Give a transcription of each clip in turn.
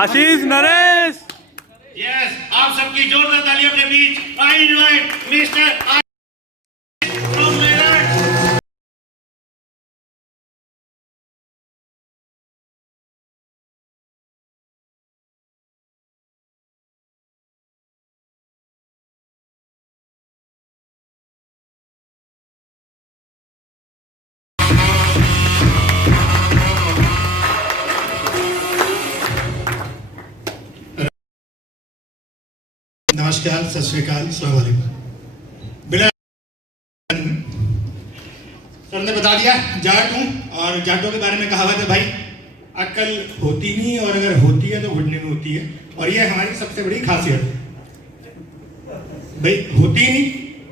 आशीष Naresh. Yes, आप सबकी जोरदार तालियों के बीच I invite mister from Meerut. नमस्कार, सत श्री अकाल, अस्सलाम वालेकुम। बिना सर ने बता दिया, जाट हूँ और जाटों के बारे में कहावत है भाई, अक्ल होती नहीं और अगर होती है तो घुटने में होती है, और ये हमारी सबसे बड़ी खासियत है भाई। होती ही नहीं,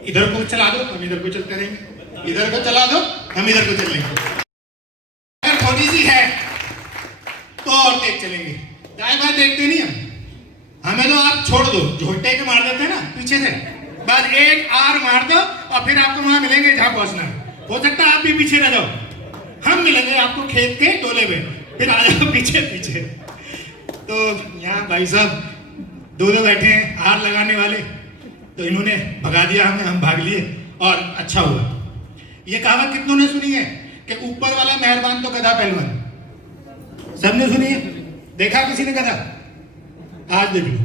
इधर को चला दो हम इधर को चलते रहेंगे, इधर को चला दो हम इधर को चलेंगे। अगर थोड़ी सी है तो और तेज चलेंगे, दाएं बाएं देखते नहीं हम। हमें तो आप छोड़ दो, झोटे के मार देते हैं ना पीछे से, बस एक आर मार दो और फिर आपको वहां मिलेंगे जहां पहुंचना है। हो सकता है आप भी पीछे रह जाओ, हम मिलेंगे आपको खेत के टोले में, फिर आ जाओ पीछे पीछे। तो यहाँ भाई साहब दो बैठे हैं हार लगाने वाले, तो इन्होंने भगा दिया हमें, हम भाग लिए और अच्छा हुआ। ये कहावत कितनों ने सुनी है कि ऊपर वाला मेहरबान तो गधा पहलवान? सबने सुनी है? देखा किसी ने गधा? आज देख लो,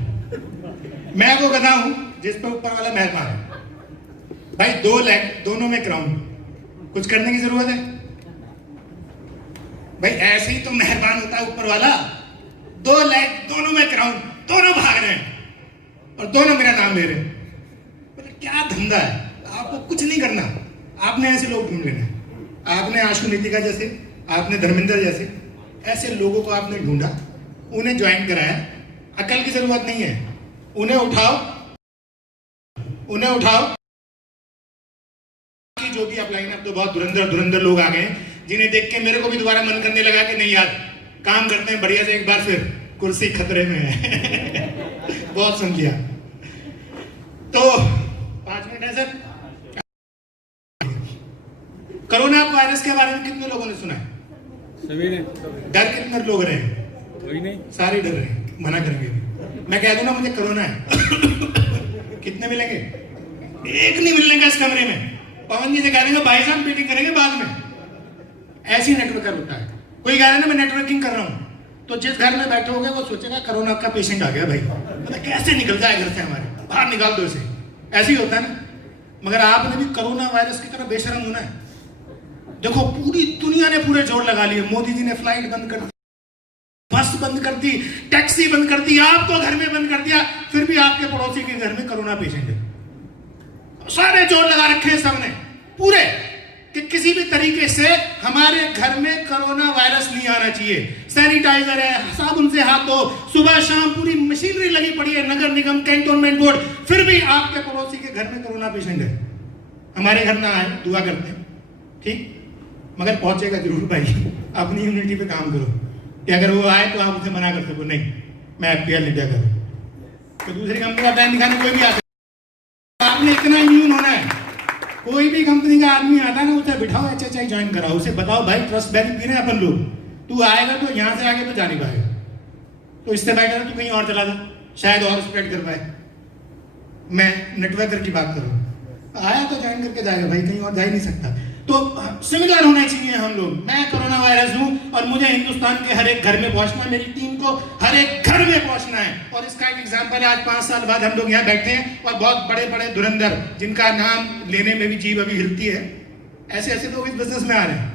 मैं वो गधा हूं जिस पे ऊपर वाला मेहरबान है भाई। दो लेग दोनों में क्राउन, कुछ करने की जरूरत है भाई? ऐसे ही तो मेहरबान होता है ऊपर वाला। दो लेग दोनों में क्राउन, दोनों भाग रहे हैं और दोनों मेरा नाम ले रहे हैं। मतलब क्या धंधा है? आपको कुछ नहीं करना, आपने ऐसे लोग ढूंढ लेना। आपने आशु नीतिका जैसे, आपने धर्मेंद्र जैसे ऐसे लोगों को आपने ढूंढा, उन्हें ज्वाइन कराया। अकल की जरूरत नहीं है, उन्हें उठाओ, उन्हें उठाओ। जो भी अपलाइन, अब तो बहुत धुरंधर लोग आ गए जिन्हें देख के मेरे को भी दोबारा मन करने लगा कि नहीं यार, काम करते हैं बढ़िया से, एक बार फिर कुर्सी खतरे में है। बहुत सुन लिया। तो 5 मिनट है सर। कोरोना वायरस के बारे में कितने लोगों ने सुना है? सभी ने। डर कितने लोग रहे? कोई नहीं, सारे डर रहे हैं, मना करेंगे। मैं कह दूं ना मुझे कोरोना है, कितने मिलेंगे? एक नहीं मिलने का इस कमरे में। पवन जी से कह देंगे भाई साहब मीटिंग करेंगे बाद में। ऐसी नेटवर्कर होता है। कोई कह रहा है ना मैं नेटवर्किंग कर रहा हूं, तो जिस घर में बैठे होगे वो सोचेगा कोरोना का पेशेंट आ गया भाई, मतलब कैसे निकल जाए घर से, हमारे बाहर निकाल दो इसे। ऐसे ही होता है ना। मगर आपने भी कोरोना वायरस की तरह बेशरम होना है। देखो पूरी दुनिया ने पूरे जोर लगा लिए, मोदी जी ने फ्लाइट बंद कर दी, बस बंद कर दी, टैक्सी बंद कर दी, आपको घर में बंद कर दिया, फिर भी आपके पड़ोसी के घर में कोरोना पेशेंट है। सारे जोर लगा रखे हैं सबने पूरे, कि किसी भी तरीके से हमारे घर में कोरोना वायरस नहीं आना चाहिए। सैनिटाइजर है, साबुन से हाथ धो, सुबह शाम पूरी मशीनरी लगी पड़ी है, नगर निगम, कैंटोनमेंट बोर्ड, फिर भी आपके पड़ोसी के घर में कोरोना पेशेंट है। हमारे घर ना आए, दुआ करते हैं, ठीक, मगर पहुंचेगा जरूर भाई। अपनी इम्यूनिटी पे काम करो कि अगर वो आए तो आप उसे मना कर सको, नहीं मैं FPL नहीं दिया करूँ, तो दूसरी कंपनी का प्लान दिखाने कोई भी आता है। आपने इतना इम्यून होना है। कोई भी कंपनी का आदमी आता है ना, उसे बिठाओ, HHI ज्वाइन कराओ, उसे बताओ भाई ट्रस्ट बैंक पी रहे हैं अपन लोग, तू आएगा तो यहाँ से आगे तो जा नहीं पाएगा, तो इससे बेटर है तू कहीं और चला जा, शायद और स्प्रेड कर पाए। मैं नेटवर्कर की बात करूँ, आया तो ज्वाइन करके जाएगा भाई, कहीं और जा ही नहीं सकता। तो सिमिलर होने चाहिए हम लोग। मैं कोरोना वायरस हूं और मुझे हिंदुस्तान के हर एक घर में पहुंचना है, मेरी टीम को हर एक घर में पहुंचना है। और इसका एक एग्जांपल है, आज 5 साल बाद हम लोग यहाँ बैठे हैं और बहुत बड़े बड़े धुरंधर, जिनका नाम लेने में भी जीभ अभी हिलती है, ऐसे ऐसे लोग इस बिजनेस में आ रहे हैं।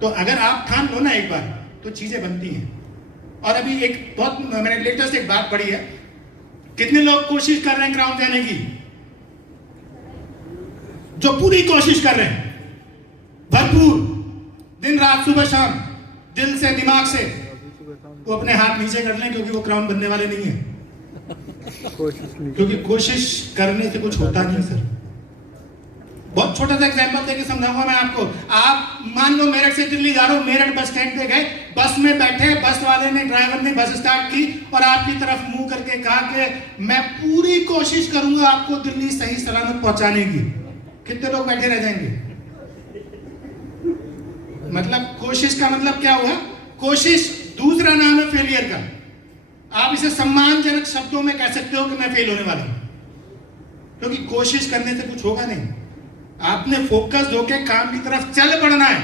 तो अगर आप ठान लो ना एक बार, तो चीजें बनती हैं। और अभी एक बहुत मैंने लेटेस्ट एक बात पढ़ी है, कितने लोग कोशिश कर रहे हैं ग्राउंड जाने की? जो पूरी कोशिश कर रहे हैं भरपूर, दिन रात सुबह शाम, दिल से दिमाग से, वो अपने हाथ नीचे कर लें, क्योंकि वो क्राउन बनने वाले नहीं है। क्योंकि कोशिश करने से कुछ होता नहीं सर। बहुत छोटा सा एग्जांपल देके समझाऊंगा मैं आपको। आप मान लो मेरठ से दिल्ली जा रहे हो, मेरठ बस स्टैंड पे गए, बस में बैठे, बस वाले ने, ड्राइवर ने बस स्टार्ट की और आपकी तरफ मुंह करके कहा कि मैं पूरी कोशिश करूंगा आपको दिल्ली सही सलामत पहुंचाने की। कितने लोग बैठे रह जाएंगे? मतलब कोशिश का मतलब क्या हुआ? कोशिश दूसरा नाम है फेलियर का। आप इसे सम्मानजनक शब्दों में कह सकते हो कि मैं फेल होने वाला हूं, क्योंकि कोशिश करने से कुछ होगा नहीं। आपने फोकस होकर काम की तरफ चल पड़ना है,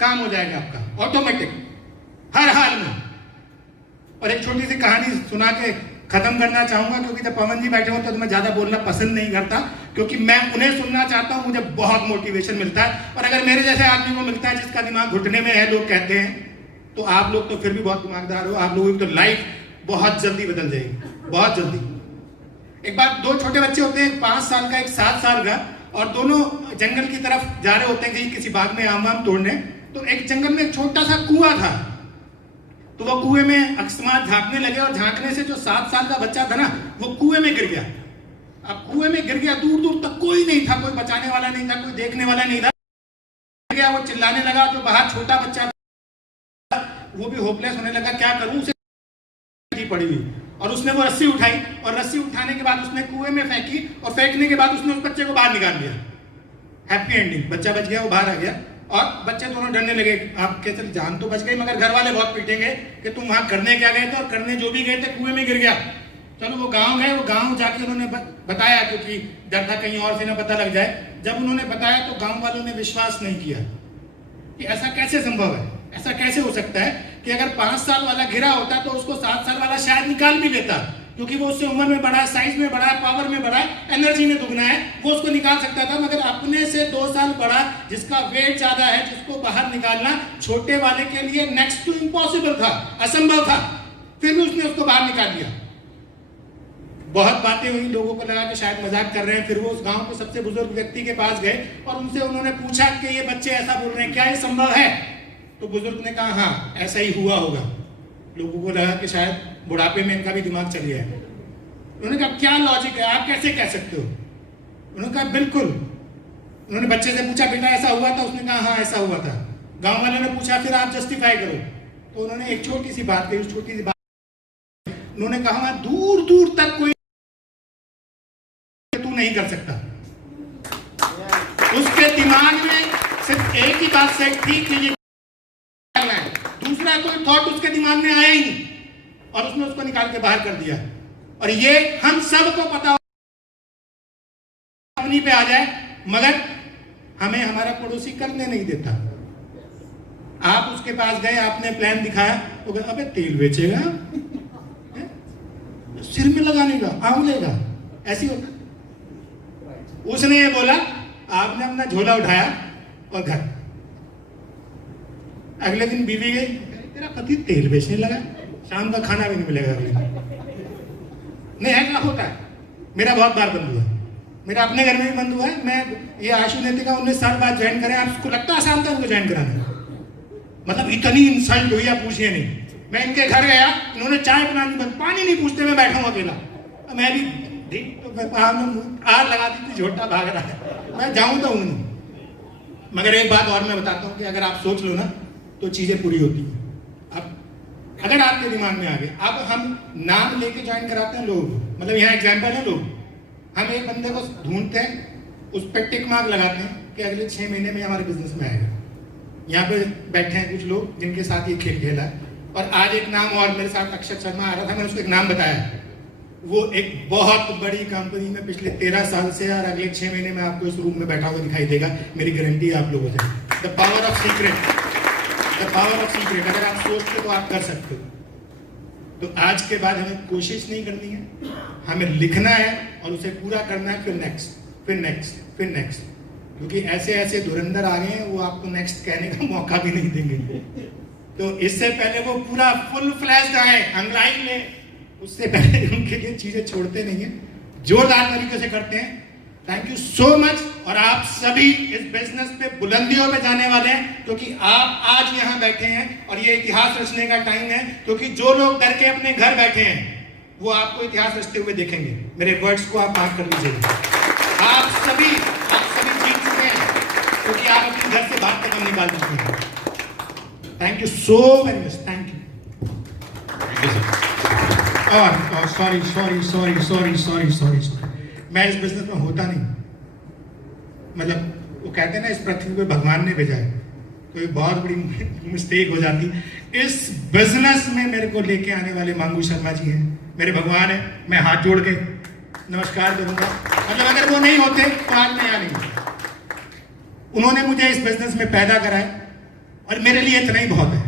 काम हो जाएगा आपका ऑटोमेटिक हर हाल में। और एक छोटी सी कहानी सुना के खत्म करना चाहूंगा, क्योंकि जब पवन जी बैठे हो तो मैं ज्यादा बोलना पसंद नहीं करता, क्योंकि मैं उन्हें सुनना चाहता हूं, मुझे बहुत मोटिवेशन मिलता है। और अगर मेरे जैसे आदमी को मिलता है जिसका दिमाग घुटने में है, लोग कहते हैं, तो आप लोग तो फिर भी बहुत दिमागदार हो, आप लोगों की तो लाइफ बहुत जल्दी बदल जाएगी, बहुत जल्दी। एक बार 2 छोटे बच्चे होते हैं, 5 साल का, एक 7 साल का, और दोनों जंगल की तरफ जा रहे होते हैं कहीं किसी बाग में आम तोड़ने। तो एक जंगल में एक छोटा सा कुआं था, तो वो कुएं में अकस्मात झांकने लगे, और झांकने से जो 7 साल का बच्चा था ना, वो कुएं में गिर गया। अब कुएं में गिर गया, दूर दूर तक कोई नहीं था, कोई बचाने वाला नहीं था, कोई देखने वाला नहीं था। गया, वो चिल्लाने लगा। जो बाहर छोटा बच्चा था वो भी होपलेस होने लगा, क्या करूं, उसे पड़ी हुई। और उसने वो रस्सी उठाई, और रस्सी उठाने के बाद उसने कुएं में फेंकी, और फेंकने के बाद उसने उस बच्चे को बाहर निकाल दिया। हैप्पी एंडिंग, बच्चा बच गया, वो बाहर आ गया। और बच्चे दोनों डरने लगे, आप कहते जान तो बच गई, मगर घर वाले बहुत पीटेंगे कि तुम वहां करने क्या गए थे, और करने जो भी गए थे कुएं में गिर गया। चलो वो गांव गए, वो गांव जाके उन्होंने बताया, क्योंकि डर था कहीं और से ना पता लग जाए। जब उन्होंने बताया तो गांव वालों ने विश्वास नहीं किया कि ऐसा कैसे संभव है, ऐसा कैसे हो सकता है कि अगर 5 साल वाला गिरा होता तो उसको 7 साल वाला शायद निकाल भी लेता, क्योंकि वो उससे उम्र में बड़ा है, साइज में बड़ा है, पावर में बड़ा है, एनर्जी में दुगना है, वो उसको निकाल सकता था। मगर अपने से 2 साल बड़ा, जिसका वेट ज्यादा है, जिसको बाहर निकालना छोटे वाले के लिए नेक्स्ट टू इम्पॉसिबल था, असंभव था, फिर भी उसने उसको बाहर निकाल दिया। बहुत बातें हुई, लोगों को लगा कि शायद मजाक कर रहे हैं। फिर वो उस गांव के सबसे बुजुर्ग व्यक्ति के पास गए और उनसे उन्होंने पूछा कि ये बच्चे ऐसा बोल रहे हैं, क्या ये संभव है? तो बुजुर्ग ने कहा हाँ, ऐसा ही हुआ होगा। लोगों को लगा कि शायद बुढ़ापे में इनका भी दिमाग चल गया है। उन्होंने कहा क्या लॉजिक है, आप कैसे कह सकते हो? उन्होंने कहा बिल्कुल। उन्होंने बच्चे से पूछा बेटा ऐसा हुआ था? उसने कहा हाँ ऐसा हुआ था। गांव वालों ने पूछा फिर आप जस्टिफाई करो। तो उन्होंने एक छोटी सी बात कही, उस छोटी सी बात उन्होंने कहा वहां दूर दूर तक कोई तू नहीं कर सकता। उसके दिमाग में सिर्फ एक ही बात सेट थी कि ये करना है, दूसरा कोई थॉट उसके दिमाग में आया ही नहीं, और उसने उसको निकाल के बाहर कर दिया। और ये हम सबको पता अपनी पे आ जाए, मगर हमें हमारा पड़ोसी करने नहीं देता। आप उसके पास गए, आपने प्लान दिखाया, तो कहे अबे तेल बेचेगा, सिर में लगाने का, आंवले का, ऐसी होता। उसने ये बोला, आपने अपना झोला उठाया और घर। अगले दिन बीवी गई, तेरा पति तेल बेचने लगा, शाम का खाना भी नहीं मिलेगा अगले दिन। नहीं है, क्या होता है। मेरा बहुत बार बंद हुआ है, मेरा अपने घर में भी बंद हुआ है। मैं ये आशु नेतिका 19 साल बाद ज्वाइन करें, आपको लगता है आसान था उनको ज्वाइन कराना? मतलब इतनी इंसल्ट हुई, आप पूछिए नहीं। मैं इनके घर गया, इन्होंने चाय बनानी बंद, पानी नहीं पूछते, मैं बैठा हूँ अकेला। मैं भी तो आग लगा दी थी, झोटा भाग रहा है, मैं जाऊं तो हूं नहीं। मगर एक बात और मैं बताता हूं कि अगर आप सोच लो ना तो चीजें पूरी होती हैं। अब अगर आपके दिमाग में आ गए, अब हम नाम लेके ज्वाइन कराते हैं लोग, मतलब यहाँ एग्जाम्पल है, लोग हम एक बंदे को ढूंढते हैं, उस पर टिक मार्क लगाते हैं कि अगले 6 महीने में हमारे बिजनेस में आएगा। यहाँ पे बैठे हैं कुछ लोग जिनके साथ ये खेल खेला है, और आज एक नाम और मेरे साथ अक्षय शर्मा आ रहा था, मैंने उसको एक नाम बताया, वो एक बहुत बड़ी कंपनी में पिछले 13 साल से, और अगले 6 महीने में आपको इस रूम में बैठा हुआ दिखाई देगा, मेरी गारंटी है आप लोगों से। The power of secret, the power of secret. अगर आप सोचते तो आप कर सकते हो। तो आज के बाद हमें कोशिश नहीं करनी है, हमें लिखना है और उसे पूरा करना है, फिर नेक्स्ट, फिर नेक्स्ट, फिर नेक्स्ट। क्योंकि ऐसे ऐसे धुरंधर आ गए हैं, वो आपको नेक्स्ट कहने का मौका भी नहीं देंगे। तो इससे पहले वो पूरा फुल फ्लैश आए अंगलाइन में, उससे पहले उनके लिए चीजें छोड़ते नहीं है, जोरदार तरीके से करते हैं। Thank you so much. और आप सभी इस बिजनेस पे बुलंदियों पे जाने वाले हैं, क्योंकि आप आज यहाँ बैठे हैं और ये इतिहास रचने का टाइम है। क्योंकि जो लोग डर के अपने घर बैठे हैं वो आपको इतिहास रचते हुए देखेंगे। मेरे वर्ड्स को आप माफ कर लीजिएगा। आप सभी जीत चुके हैं, क्योंकि आप अपने घर से बात कदम निकाल चुके हैं। Thank you so very much, thank you. Sorry, मैं इस बिजनेस में होता नहीं। मतलब वो कहते हैं ना, इस पृथ्वी पे भगवान ने भेजा है, तो ये बहुत बड़ी मिस्टेक हो जाती। इस बिजनेस में मेरे को लेके आने वाले मांगू शर्मा जी हैं, मेरे भगवान है। मैं हाथ जोड़ के नमस्कार करूंगा, मतलब अगर वो नहीं होते तो आज मैं यहाँ नहीं होता। उन्होंने मुझे इस बिजनेस में पैदा करा है और मेरे लिए इतना ही बहुत है।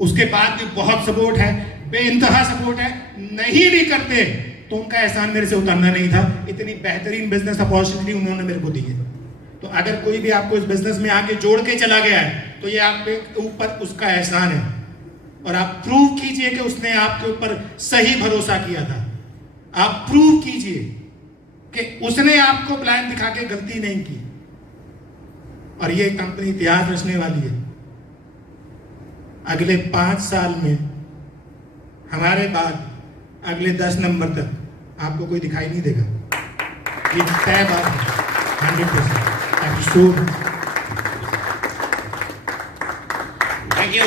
उसके बाद भी बहुत सपोर्ट है, बेइंतहा सपोर्ट है। नहीं भी करते तो उनका एहसान मेरे से उतरना नहीं था। इतनी बेहतरीन बिजनेस अपॉर्चुनिटी उन्होंने मेरे को दी है। तो अगर कोई भी आपको इस बिजनेस में आके जोड़ के चला गया है तो ये आपके ऊपर उसका एहसान है, और आप प्रूव कीजिए कि उसने आपके ऊपर सही भरोसा किया था। आप प्रूव कीजिए कि उसने आपको प्लान दिखा के गलती नहीं की, और ये कंपनी इतिहास रचने वाली है। अगले 5 साल में हमारे बाद अगले 10 नंबर तक आपको कोई दिखाई नहीं देगा, ये तय बात है 100%। Thank you.